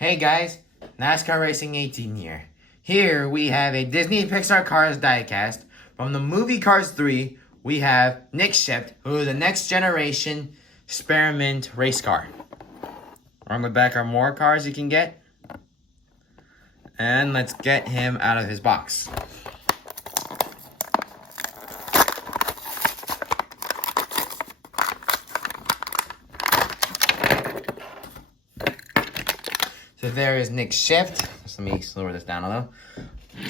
Hey guys, NASCAR Racing 18 here. Here we have a Disney Pixar Cars diecast. From the movie Cars 3, we have Nick Shift, who is a next generation experiment race car. On the back are more cars you can get. And let's get him out of his box. So there is Nick Shift. Just let me slow this down a little.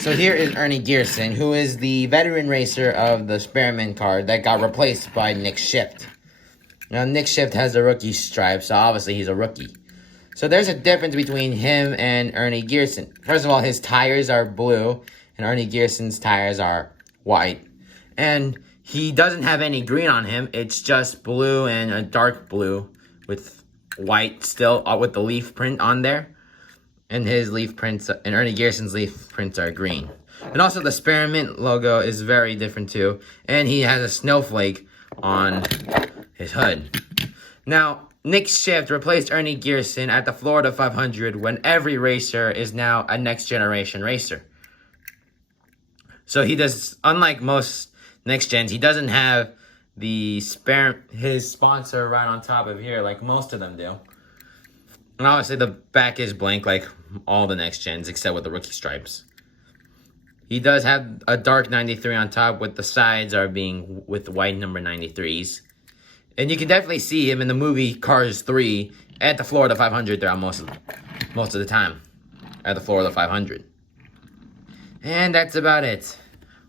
So here is Ernie Gearson, who is the veteran racer of the Spearmint car that got replaced by Nick Shift. Now, Nick Shift has the rookie stripe, so obviously he's a rookie. So there's a difference between him and Ernie Gearson. First of all, his tires are blue, and Ernie Gearson's tires are white. And he doesn't have any green on him. It's just blue and a dark blue with white still, with the leaf print on there. And his leaf prints, and Ernie Gearson's leaf prints are green. And also the Spearmint logo is very different too. And he has a snowflake on his hood. Now, Nick Shift replaced Ernie Gearson at the Florida 500 when every racer is now a next generation racer. So he does, unlike most next gens, he doesn't have his sponsor right on top of here like most of them do. And obviously the back is blank like all the next gens except with the rookie stripes. He does have a dark 93 on top with the sides are being with white number 93s. And you can definitely see him in the movie Cars 3 at the Florida 500 throughout most of the time at the Florida 500. And that's about it.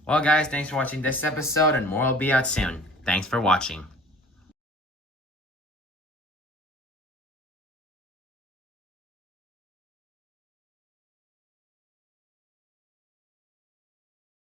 Well guys, thanks for watching this episode and more will be out soon. Thanks for watching.